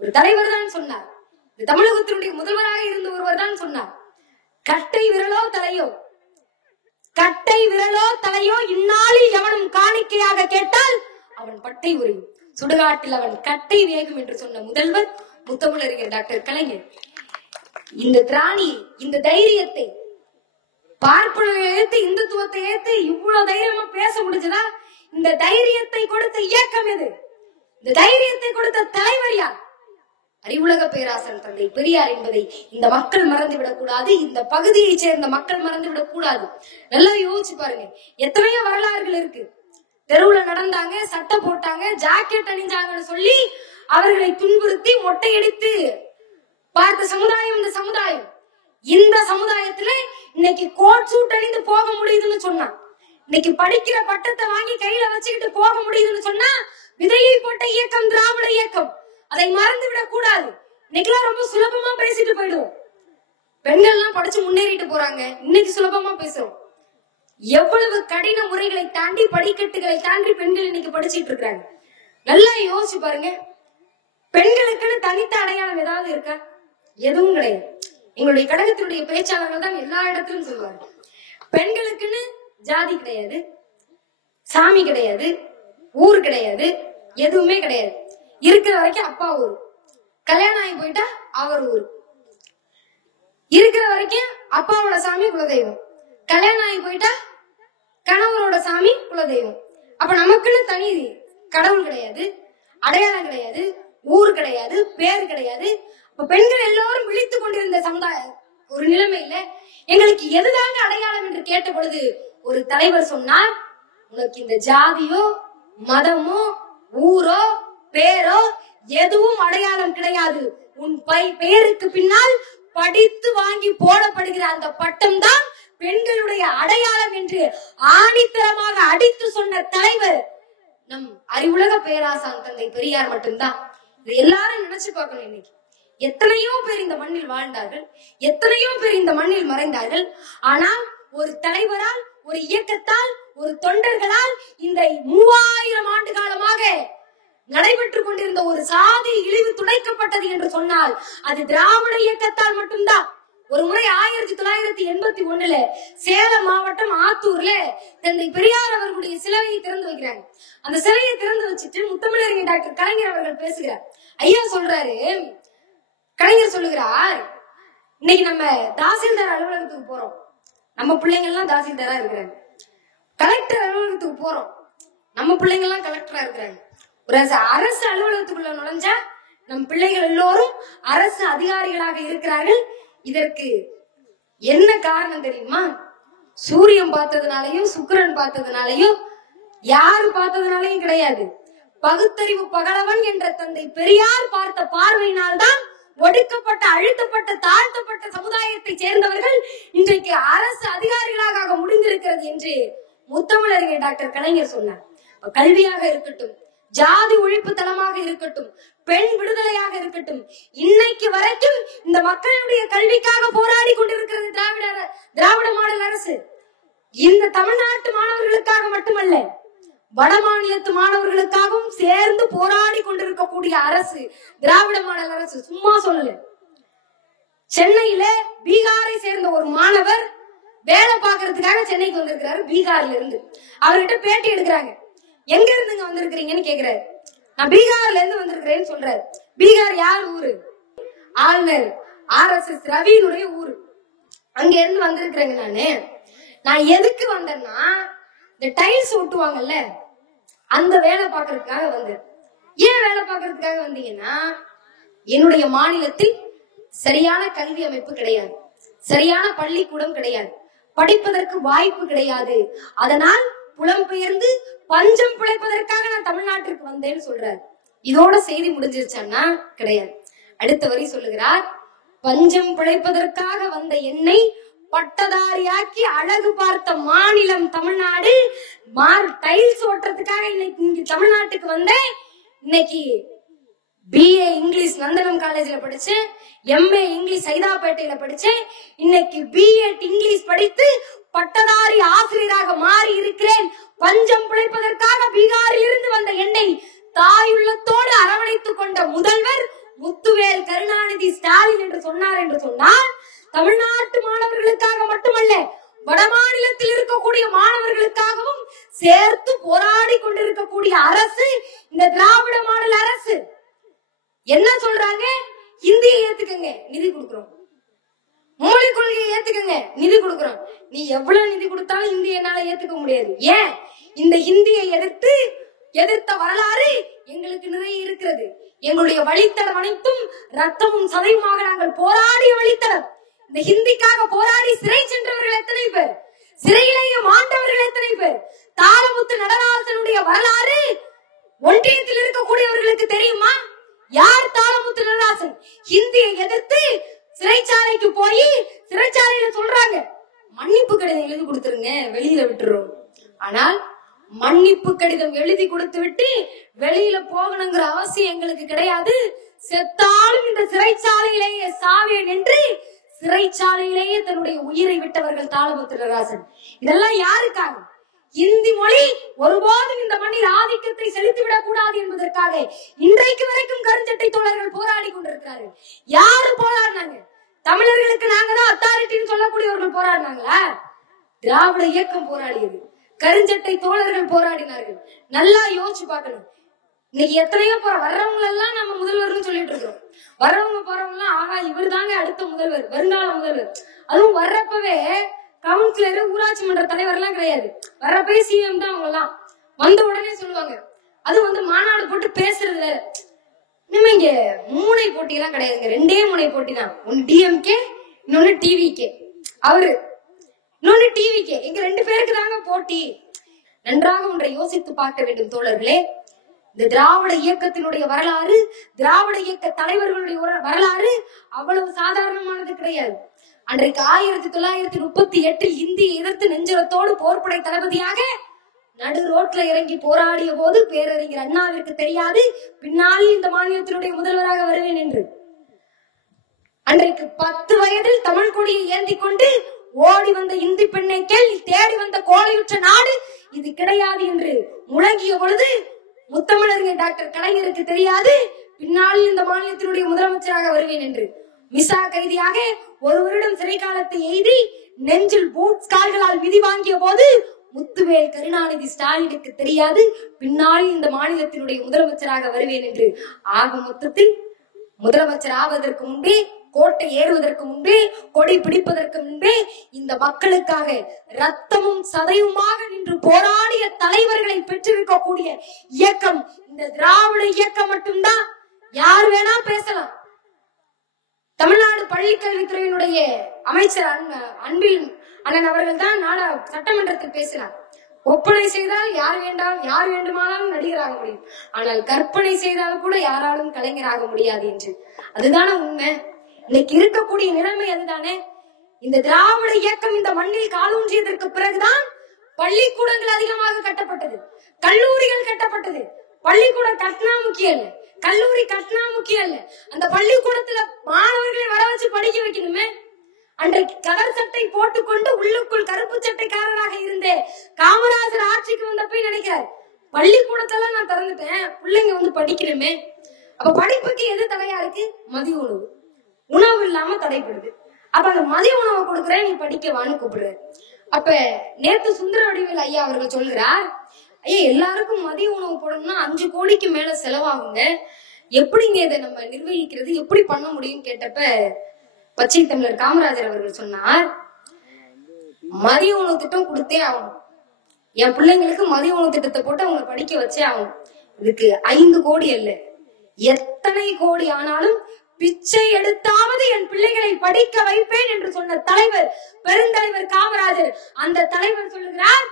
ஒரு தலைவர் தான் சொன்னார். இந்த தமிழகத்தினுடைய முதல்வராக இருந்த ஒருவர் தான் சொன்னார், கட்டை விரலோ தலையோ, கட்டை விரலோ தலையோ இந்நாளில் எவனும் காணிக்கையாக கேட்டால் அவன் பட்டை உரியும், சுடுகாட்டில் அவன் கட்டை வேகும் என்று சொன்ன முதல்வர் முத்தமிழறிஞர் டாக்டர் கலைஞர். இந்த திராணி, இந்த தைரியத்தை, பார்ப்பனை ஏத்து இந்துத்துவத்தை ஏத்து இவ்வளவு தைரியமா பேச முடிஞ்சதா? இந்த தைரியத்தை கொடுத்த இயக்கம் எது? இந்த தைரியத்தை கொடுத்த தலைவர் யார்? அறிவுலக பேராசன் தந்தை பெரியார் என்பதை இந்த மக்கள் மறந்துவிடக் கூடாது. இந்த பகுதியை சேர்ந்த மக்கள் மறந்துவிடக் கூடாது. நல்லா யோசிச்சு பாருங்க, எத்தனையோ வரலாறுகள் இருக்கு. தெருவுல நடந்தாங்க, சட்டை போட்டாங்க, ஜாக்கெட் அணிஞ்சாங்கன்னு சொல்லி அவர்களை துன்புறுத்தி மொட்டையடித்து பார்த்த சமுதாயம் இந்த சமுதாயம். இந்த சமுதாயத்துல இன்னைக்கு கோட் சூட் அணிந்து போக முடியுதுன்னு சொன்னா, இன்னைக்கு படிக்கிற பட்டத்தை வாங்கி கையில வச்சுக்கிட்டு போக முடியுதுன்னு சொன்னா, விதையை போட்ட இயக்கம் திராவிட இயக்கம். அதை மறந்து விட கூடாது. இன்னைக்கெல்லாம் ரொம்ப சுலபமா பேசிட்டு போயிடுவோம். பெண்கள் எல்லாம் படிச்சு முன்னேறிட்டு போறாங்க, இன்னைக்கு சுலபமா பேசுறோம். எவ்வளவு கடின முறைகளை தாண்டி, படிக்கட்டுகளை தாண்டி பெண்கள் இன்னைக்கு படிச்சுட்டு இருக்காங்க. நல்லா யோசிச்சு பாருங்க, பெண்களுக்குன்னு தனித்த அடையாளம் ஏதாவது இருக்கா? எதுவும் கிடையாது. எங்களுடைய கழகத்தினுடைய பேச்சாளர்கள் தான் எல்லா இடத்திலும் சொல்லுவாங்க, பெண்களுக்குன்னு ஜாதி கிடையாது, சாமி கிடையாது, ஊர் கிடையாது, எதுவுமே கிடையாது. இருக்கிற வரைக்கும் அப்பா ஊர், கல்யாணம் ஆகி போயிட்டா அவர் ஊர். இருக்கிற வரைக்கும் அப்பாவோட சாமி குலதெய்வம், கல்யாணம் ஆகி போயிட்டா கணவரோட சாமி குலதெய்வம். அப்ப நமக்குன்னு தனி கடவுள் கிடையாது, அடையாளம் கிடையாது, ஊர் கிடையாது, பேர் கிடையாது. அப்ப பெண்கள் எல்லோரும் விழித்துக் கொண்டிருந்த சமுதாய ஒரு நிலைமையில எங்களுக்கு எதுதாங்க அடையாளம் என்று கேட்ட பொழுது ஒரு தலைவர் சொன்னார், உனக்கு இந்த ஜாதியோ மதமோ ஊரோ பேரோ எதுவும் அடையாளம் கிடையாது. உன் பெயருக்கு பின்னால் படித்து வாங்கி போடப்படுகிற அந்த பட்டம் தான் பெண்களுடைய அடையாளம் என்று ஆணித்தரமாக அடித்து சொன்ன தலைவர் நம் அறிவுலக பேராசான் தந்தை பெரியார் மட்டும்தான். இது எல்லாரும் நினைச்சு பார்க்கணும். இன்னைக்கு எத்தனையோ பேர் இந்த மண்ணில் வாழ்ந்தார்கள், எத்தனையோ பேர் இந்த மண்ணில் மறைந்தார்கள். ஆனால் ஒரு தலைவரால், ஒரு இயக்கத்தால், ஒரு தொண்டர்களால் இந்த 3000 ஆண்டு காலமாக நடைபெற்றுக் கொண்டிருந்த ஒரு சாதி இழிவு துடைக்கப்பட்டது என்று சொன்னால் அது திராவிட இயக்கத்தால் மட்டும்தான். ஒரு முறை 1981 சேலம் மாவட்டம் ஆத்தூர்ல தந்தை பெரியார் அவர்களுடைய சிலையை திறந்து வைக்கிறாங்க. அந்த சிலையை திறந்து வச்சுட்டு முத்தமிழறிஞர் டாக்டர் கலைஞர் அவர்கள் பேசுகிறார். ஐயா சொல்றாரு, கலைஞர் சொல்லுகிறார், இன்னைக்கு நம்ம தாசில்தார் அலுவலகத்துக்கு போறோம், நம்ம பிள்ளைங்க எல்லாம் தாசில்தாரா இருக்கிறாங்க. கலெக்டர் அலுவலகத்துக்கு போறோம், நம்ம பிள்ளைங்க எல்லாம் கலெக்டரா இருக்கிறாங்க. ஒரு அரசு அலுவலகத்துக்குள்ள நுழைஞ்சா நம் பிள்ளைகள் எல்லோரும் அரசு அதிகாரிகளாக இருக்கிறார்கள். இதற்கு என்ன காரணம் தெரியுமா? சூரியன் பார்த்ததுனாலையும் சுக்கிரன் பார்த்ததுனாலையும் யாரு பார்த்ததுனாலையும் கிடையாது. பகுத்தறிவு பகலவன் என்ற தந்தை பெரியார் பார்த்த பார்வையினால்தான் ஒடுக்கப்பட்ட, அழுத்தப்பட்ட, தாழ்த்தப்பட்ட சமுதாயத்தை சேர்ந்தவர்கள் இன்றைக்கு அரசு அதிகாரிகளாக முடிந்திருக்கிறது என்று முத்தமிழறிஞர் டாக்டர் கலைஞர் சொன்னார். கல்வியாக இருக்கட்டும், ஜாதி ஒழிப்பு தளமாக இருக்கட்டும், பெண் விடுதலையாக இருக்கட்டும், இன்னைக்கு வரைக்கும் இந்த மக்களுடைய கல்விக்காக போராடி கொண்டிருக்கிறது திராவிட மாடல் அரசு. இந்த தமிழ்நாட்டு மாணவர்களுக்காக மட்டுமல்ல, வட மாநிலத்து மாணவர்களுக்காகவும் சேர்ந்து போராடி கொண்டிருக்கக்கூடிய அரசு திராவிட மாடல் அரசு. சும்மா சொல்லல. சென்னையில பீகாரை சேர்ந்த ஒரு மாணவர் வேலை பார்க்கறதுக்காக சென்னைக்கு வந்திருக்கிறாரு, பீகார்ல இருந்து. அவர்கிட்ட பேட்டி எடுக்கிறாங்க. எங்க இருந்துங்க வந்திருக்கிறீங்கன்னு கேக்குறாரு. நான் பீகார்ல இருந்து வந்திருக்கிறேன்னு சொல்றாரு. பீகார் யார் ஊரு? ஆளுநர் RSS ரவியினுடைய ஊரு. அங்க இருந்து வந்திருக்கிறேங்க. நான் எதுக்கு வந்தேன்னா, இந்த டைல்ஸ் ஒட்டுவாங்கல்ல, அந்த வேலை பார்க்கறதுக்காக வந்தேன். ஏன் வேலை பார்க்கறதுக்காக வந்தீங்கன்னா, என்னுடைய மாநிலத்தில் சரியான கல்வி அமைப்பு கிடையாது, சரியான பள்ளிக்கூடம் கிடையாது, படிப்பதற்கு வாய்ப்பு கிடையாது. அதனால் புலம்பெயர்ந்து பஞ்சம் பிழைப்பதற்காக நான் தமிழ்நாட்டிற்கு வந்தேன்னு சொல்றாரு. இதோட செய்தி முடிஞ்சிருச்சான்னா கிடையாது. அடுத்த வரி சொல்லுகிறார், பஞ்சம் பிழைப்பதற்காக வந்த என்னை பட்டதாரியாக்கி அழகு பார்த்த மாநிலம் தமிழ்நாடு. டைல்ஸ் ஓட்டுறதுக்காக இன்னைக்கு தமிழ்நாட்டுக்கு வந்தேன். இன்னைக்கு BA இங்கிலீஷ் நந்தனம் காலேஜ்ல படிச்சேன், MA இங்கிலீஷ் சைதாப்பேட்டையில படிச்சேன். இன்னைக்கு BEd இங்கிலீஷ் படித்து பட்டதாரி ஆசிரியராக மாறி இருக்கிறேன். பஞ்சம் பிழைப்பதற்காக பீகாரில் இருந்து வந்த என்னை தாயுள்ளத்தோடு அரவணைத்துக் கொண்ட முதல்வர் முத்துவேல் கருணாநிதி ஸ்டாலின் என்று சொன்னார் என்று சொன்னால் தமிழ்நாட்டு மாணவர்களுக்காக மட்டுமல்ல, வட மாநிலத்தில் இருக்கக்கூடிய மாணவர்களுக்காகவும் சேர்த்து போராடி கொண்டிருக்கக்கூடிய அரசு இந்த திராவிட மாடல் அரசு. என்ன சொல்றாங்க? இந்தியை ஏத்துக்கங்க, நிதி கொடுக்கிறோம். மொழி கொள்கையை ஏத்துக்கங்க, நிதி கொடுக்கிறோம். நீ எவ்வளவு நிதி கொடுத்தாலும் இந்திய என்னால ஏத்துக்க முடியாது. ஏன்? இந்த ஹிந்தியை எதிர்த்த வரலாறு எங்களுக்கு நிறைய இருக்கிறது. எங்களுடைய வழித்தடம் அனைத்தும் ரத்தமும் சதையுமாக நாங்கள் போராடிய வழித்தடம். இந்த ஹிந்திக்காக போராடி சிறை சென்றவர்கள் எத்தனை பேர்? சிறையிலேயே மாண்டவர்கள் எத்தனை பேர்? தாளமுத்து நடராசனுடைய வரலாறு ஒன்றியத்தில் இருக்கக்கூடியவர்களுக்கு தெரியுமா? யார் தாளமுத்து நடராசன்? ஹிந்தியை எதிர்த்து சிறைச்சாலைக்கு போய் சிறைச்சாலையில சொல்றாங்க, மன்னிப்பு கடிதம் எழுதி கொடுத்துருங்க, வெளியில விட்டுறோம். ஆனால் மன்னிப்பு கடிதம் எழுதி கொடுத்து விட்டு வெளியில போகணுங்கிற அவசியம் எங்களுக்கு கிடையாது, செத்தாலும் இந்த சிறைச்சாலையிலேயே சாவேன் என்று சிறைச்சாலையிலேயே தன்னுடைய உயிரை விட்டவர்கள் தாளமுத்து நடராசன். இதெல்லாம் யாருக்காக? இந்தி மொழி ஒருபோதும் இந்த மண்ணில் ஆதிக்கத்தை செலுத்திவிடக் கூடாது என்பதற்காக இன்றைக்கு வரைக்கும் கருஞ்சட்டை தோழர்கள் போராடி கொண்டிருக்கிறார்கள். யாரு போராடினாங்க? தமிழர்களுக்கு நாங்க தான் அத்தாரிட்டின்னு சொல்லக்கூடியவர்கள் போராடினாங்களா? திராவிட இயக்கம் போராடியது, கருஞ்சட்டை தோழர்கள் போராடினார்கள். நல்லா யோசிச்சு பார்க்கணும். இன்னைக்கு எத்தனையோ வர்றவங்க எல்லாம் நம்ம முதல்வர்னு சொல்லிட்டு இருக்கோம். வர்றவங்க போறவங்க எல்லாம் ஆகா இவர் தாங்க அடுத்த முதல்வர், வருங்கால முதல்வர். அதுவும் வர்றப்பவே கவுன்சிலர், ஊராட்சி மன்ற தலைவர் எல்லாம் கிடையாது. வர்றப்பவே சிஎம் தான். அவங்க எல்லாம் வந்த உடனே சொல்லுவாங்க. அது மாநாடு போட்டு பேசுறது. இனிமே இங்க மூணை போட்டி எல்லாம் கிடையாதுங்க, ரெண்டே முனை போட்டி தான். ஒன்னு டிஎம்கே, இன்னொன்னு டிவிகே. அவரு இன்னொன்னு டிவிகே. எங்க ரெண்டு பேருக்கு தாங்க போட்டி. நன்றாக ஒன்றை யோசித்து பார்க்க வேண்டும் தோழர்களே. இந்த திராவிட இயக்கத்தினுடைய வரலாறு, திராவிட இயக்க தலைவர்களுடைய வரலாறு அவ்வளவு சாதாரணமானது கிடையாது. அன்றைக்கு 1938 இந்தியை எதிர்த்து நெஞ்சரத்தோடு போர்படை தளபதியாக நடு ரோட்ல இறங்கி போராடிய போது பேரறிஞர் அண்ணாவிற்கு தெரியாது பின்னாளில் இந்த மாநிலத்தினுடைய முதல்வராக வருவேன் என்று. அன்றைக்கு 10 வயதில் தமிழ் கொடியை ஏந்தி கொண்டு ஓடி வந்த இந்தி பெண்ணை கேள்வி தேடி வந்த கோலையுற்ற நாடு இது கிடையாது என்று முழங்கிய பொழுது முத்தமிழறிஞர் டாக்டர் கலைஞருக்கு தெரியாது பின்னாளில் இந்த மாநிலத்தினுடைய முதலமைச்சராக வருவேன் என்று. மிசா கைதியாக ஒரு வருடம் சிறை காலத்தை எய்தி நெஞ்சில் பூட்ஸ் கால்களால் விதி வாங்கிய போது முத்துவேல் கருணாநிதி ஸ்டாலினுக்கு தெரியாது பின்னாளில் இந்த மாநிலத்தினுடைய முதலமைச்சராக வருவேன் என்று. ஆக மொத்தத்தில் முதலமைச்சர் ஆவதற்கு முன்பே, கோட்டை ஏறுவதற்கு முன்பே, கொடி பிடிப்பதற்கு முன்பே இந்த மக்களுக்காக ரத்தமும் சதையுமாக நின்று போராடிய தலைவர்களை பெற்றிருக்கக்கூடிய இயக்கம் இந்த திராவிட இயக்கம் மட்டும்தான். யார் வேணா பேசலாம். தமிழ்நாடு பள்ளிக்கல்வித்துறையினுடைய அமைச்சர் அன்பில் அண்ணன் அவர்கள் தான் சட்டமன்றத்தில் பேசினார். ஒப்பனை செய்தால் யார் வேண்டுமானாலும் நடிகராக முடியும், ஆனால் கற்பனை செய்தால் கூட யாராலும் கலைஞராக முடியாது என்று. அதுதானே உண்மை. இன்னைக்கு இருக்கக்கூடிய நிலைமை அதுதானே. இந்த திராவிட இயக்கம் இந்த மண்ணில் காலூன்றியதற்கு பிறகுதான் பள்ளிக்கூடங்கள் அதிகமாக கட்டப்பட்டது, கல்லூரிகள் கட்டப்பட்டது. பள்ளிக்கூடம் கட்டினா முக்கியம் இல்ல, கல்லூரி கட்டினா முக்கியம் இல்ல, அந்த பள்ளிக்கூடத்துல மாணவர்களை வர வச்சு படிக்க வைக்கணுமே. அன்றைக்கு கலர் சட்டை போட்டுக்கொண்டு உள்ளுக்குள் கருப்பு சட்டைக்காரராக இருந்தே காமராஜர் ஆட்சிக்கு வந்தப்ப நினைக்கிறார், பள்ளிக்கூடத்தெல்லாம் நான் திறந்துட்டேன், பிள்ளைங்க படிக்கணுமே. அப்ப படிப்புக்கு எது தடையா இருக்கு? மதிய உணவு. உணவு இல்லாம தடைப்படுது. அப்ப அந்த மதிய உணவை கொடுக்குறேன், நீ படிக்கவான்னு கூப்பிடுறாரு. அப்ப நேத்து சுந்தர வடிவேல் ஐயா அவர்கள் சொல்கிறார், ஐயா எல்லாருக்கும் மதிய உணவு போடணும்னா 5 கோடிக்கு மேல செலவாகுங்க, எப்படிங்க இதை நம்ம நிர்வகிக்கிறது, எப்படி பண்ண முடியும் கேட்டப்ப பச்சை தமிழர் காமராஜர் அவர்கள் சொன்னார், மதிய உணவு திட்டம் கொடுத்தே ஆகணும், என் பிள்ளைங்களுக்கு மதிய உணவு திட்டத்தை போட்டு அவங்க படிக்க வச்சே ஆகணும். இதுக்கு 5 கோடி அல்ல, எத்தனை கோடி ஆனாலும் பிச்சை எடுத்தாவது என் பிள்ளைகளை படிக்க வைப்பேன் என்று சொன்ன தலைவர் பெருந்தலைவர் காமராஜர். அந்த தலைவர் சொல்லுகிறார்,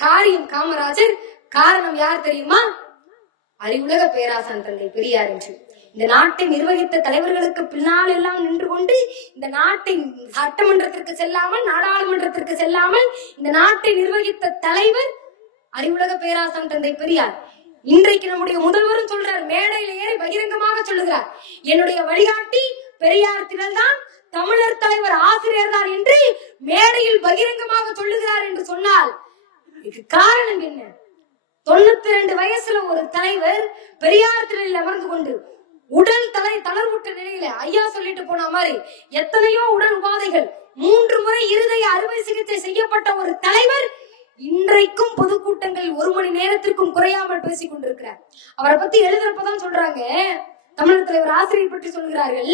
காரியம் காமராஜர், காரணம் யார் தெரியுமா? அறிவுலக பேராசான் தந்தை பெரியார் என்று. இந்த நாட்டை நிர்வகித்த தலைவர்களுக்கு பின்னால் எல்லாம் நின்று கொண்டு இந்த நாட்டை சட்டமன்றத்திற்கு செல்லாமல், நாடாளுமன்றத்திற்கு செல்லாமல் இந்த நாட்டை நிர்வகித்த தலைவர் அறிவுலக பேராசான் தந்தை பெரியார். இன்றைக்கு நம்முடைய முதல்வரும் சொல்றார், மேடையில் ஏறி பகிரங்கமாக சொல்லுகிறார், என்னுடைய வழிகாட்டி பெரியார் திரள்தான், தமிழர் தலைவர் ஆசிரியர் தான் என்று மேடையில் பகிரங்கமாக சொல்லுகிறார் என்று சொன்னால் இதுக்கு காரணம் என்ன? 92 வயசுல ஒரு தலைவர் பெரியார் திரளில் அமர்ந்து கொண்டு உடல் தளர்வுட்ட நிலையில ஐயா சொல்லிட்டு போன மாதிரி எத்தனையோ உடல் உபாதைகள் 3 முறை இருதய அறுவை சிகிச்சை செய்யப்பட்ட ஒரு தலைவர் இன்றைக்கும் பொதுக்கூட்டங்கள் 1 மணி நேரத்திற்கும் குறையாமல் பேசிக் கொண்டிருக்கிறார். அவரை பத்தி எழுதுறப்பதான் சொல்றாங்க, தமிழக தலைவர் ஆசிரியர் பற்றி சொல்கிறார்கள்,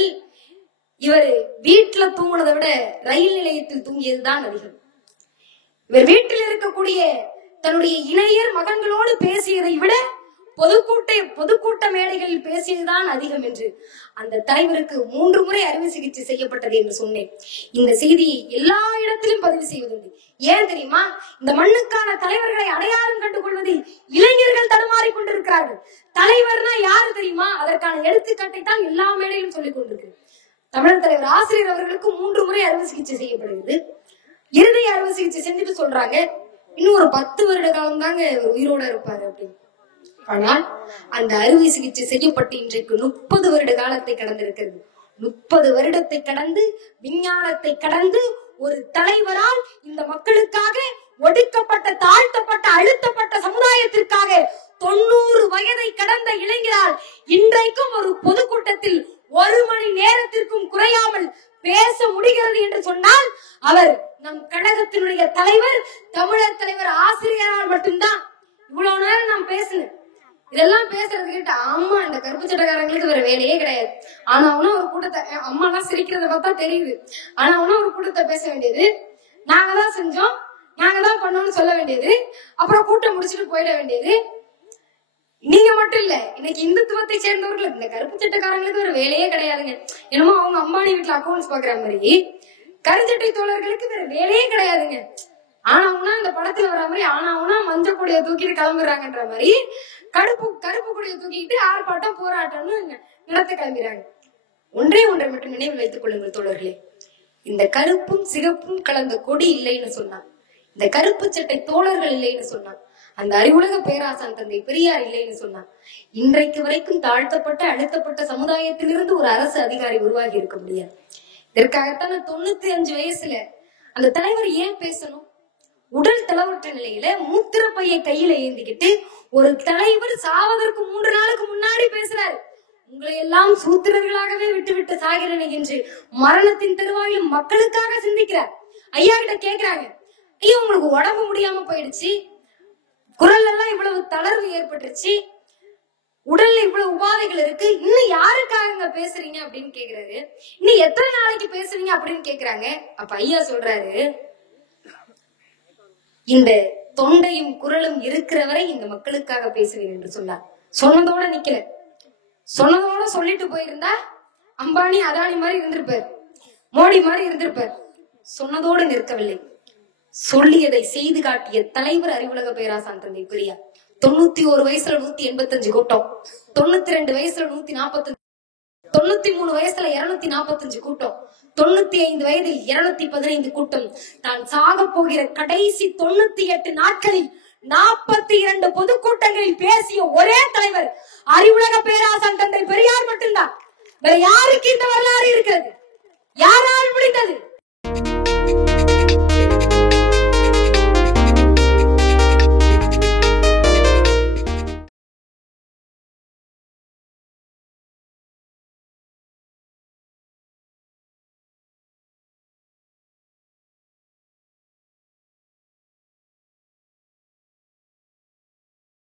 இவர் வீட்டுல தூங்கினதை விட ரயில் நிலையத்தில் தூங்கியதுதான் அதிகம். இவர் வீட்டில் இருக்கக்கூடிய தன்னுடைய இணையர் மகன்களோடு பேசியதை விட பொதுக்கூட்ட மேடைகளில் பேசியதுதான் அதிகம் என்று அந்த தலைவருக்கு 3 முறை அறுவை சிகிச்சை செய்யப்பட்டது என்று சொன்னேன். இந்த செய்தியை எல்லா இடத்திலும் பதிவு செய்வதுண்டு. ஏன் தெரியுமா? இந்த மண்ணுக்கான தலைவர்களை அடையாளம் கண்டு கொள்வதில் இளைஞர்கள் தடுமாறி கொண்டிருக்கிறார்கள். தலைவர்னா யாரு தெரியுமா? அதற்கான எடுத்துக்காட்டை தான் எல்லா மேடையிலும் சொல்லிக் கொண்டிருக்கு. தமிழக தலைவர் ஆசிரியர் அவர்களுக்கு 3 முறை அறுவை சிகிச்சை செய்யப்படுகிறது. இருதய அறுவை சிகிச்சை செஞ்சுட்டு சொல்றாங்க, இன்னும் ஒரு 10 வருட காலம் தாங்க உயிரோட இருப்பாரு அப்படின்னு. ஆனால் அந்த அறுவை சிகிச்சை செய்யப்பட்டு இன்றைக்கு 30 வருட காலத்தை கடந்திருக்கிறது. 30 வருடத்தை கடந்து, விஞ்ஞானத்தை கடந்து, ஒரு தலைவரால் இந்த மக்களுக்காக ஒடுக்கப்பட்ட, தாழ்த்தப்பட்ட, அழுத்தப்பட்ட சமுதாயத்திற்காக 90 வயதை கடந்த இளைஞரால் இன்றைக்கும் ஒரு பொதுக்கூட்டத்தில் 1 மணி நேரத்திற்கும் குறையாமல் பேச முடிகிறது என்று சொன்னால் அவர் நம் கழகத்தினுடைய தலைவர், தமிழர் தலைவர் ஆசிரியரால் மட்டும்தான். இவ்வளவு நேரம் நான் பேசினேன். இதெல்லாம் பேசுறது கேட்ட அம்மா இந்த கருப்பு சட்டக்காரங்களுக்கு வேற வேலையே கிடையாது. ஆனா ஒரு கூட்டத்தை, அம்மா எல்லாம் சிரிக்கிறத பார்த்தா தெரியுது, ஆனா ஒரு கூட்டத்தை பேச வேண்டியது, நாங்க தான் செஞ்சோம், நாங்க தான் பண்ணோம்னு சொல்ல வேண்டியது, அப்புறம் கூட்டம் முடிச்சுட்டு போயிட வேண்டியது. நீங்க மட்டும் இல்ல, இன்னைக்கு இந்துத்துவத்தை சேர்ந்தவர்களுக்கு, இந்த கருப்பு சட்டக்காரங்களுக்கு ஒரு வேலையே கிடையாதுங்க. என்னமோ அவங்க அம்மானி வீட்டுல அக்கௌண்ட்ஸ் பாக்குற மாதிரி கருஞ்சட்டை தோழர்களுக்கு வேற வேலையே கிடையாதுங்க. ஆனா இந்த படத்துல வர மாதிரி ஆனா மஞ்சள் கொடிய தூக்கிட்டு கிளம்புறாங்கன்ற மாதிரி கருப்பு கொடிய தூக்கிட்டு ஆர்ப்பாட்டம் போராட்டம்னு நடத்த கிளம்புறாங்க. ஒன்றை மட்டும் நினைவில் வைத்துக் கொள்ளுங்கள் தோழர்களே, இந்த கருப்பும் சிகப்பும் கலந்த கொடி இல்லைன்னு சொன்னான், இந்த கருப்பு சட்டை தோழர்கள் இல்லைன்னு சொன்னான், அந்த அறிவுலக பேராசான் தந்தை பெரியார் இல்லைன்னு சொன்னான், இன்றைக்கு வரைக்கும் தாழ்த்தப்பட்ட, அழுத்தப்பட்ட சமுதாயத்திலிருந்து ஒரு அரசு அதிகாரி உருவாகி இருக்க முடியாது. இதற்காகத்தான் 95 வயசுல அந்த தலைவர் ஏன் பேசணும்? உடல் தளவற்ற நிலையில மூத்திர பையை கையில ஏந்திக்கிட்டு ஒரு தலைவர் சாவதற்கு 3 நாளுக்கு முன்னாடி பேசுறாரு, உங்களை எல்லாம் சூத்திரர்களாகவே விட்டு சாகிறேன் என்று மரணத்தின் தருவாயிலும் மக்களுக்காக சிந்திக்கிறார். ஐயா கிட்ட கேக்குறாங்க, ஐயா உங்களுக்கு உடம்பு முடியாம போயிடுச்சு, குரல் எல்லாம் இவ்வளவு தளர்வு ஏற்பட்டுருச்சு, உடல்ல இவ்வளவு உபாதைகள் இருக்கு, இன்னும் யாருக்காக பேசுறீங்க அப்படின்னு கேக்குறாரு. இன்னும் எத்தனை நாளைக்கு பேசுறீங்க அப்படின்னு கேக்குறாங்க. அப்ப ஐயா சொல்றாரு, இந்த தொண்டையும் குரலும் இருக்கிறவரை இந்த மக்களுக்காக பேசுவேன் என்று சொன்னார். சொன்னதோட நிக்கல, சொன்னதோட சொல்லிட்டு போயிருந்தா அம்பானி அதானி மாதிரி இருந்திருப்பார், மோடி மாதிரி இருந்திருப்பார். சொன்னதோடு நிற்கவில்லை, சொல்லியதை செய்து காட்டிய தலைவர் அறிவுலக பேராசான் தந்தை பெரியார். 91 வயசுல 185 கூட்டம், 92 வயசுல 145, 93 வயசுல 245 கூட்டம், 95 வயதில் 215 கூட்டம். தான் சாக போகிற கடைசி 98 நாட்களில் 42 பொதுக்கூட்டங்களில் பேசிய ஒரே தலைவர் அறிவுலக பேராசான் தந்தை பெரியார் மட்டும்தான். வேற யாருக்கு இந்த வரலாறு இருக்கிறது? யாரால் முடிந்தது?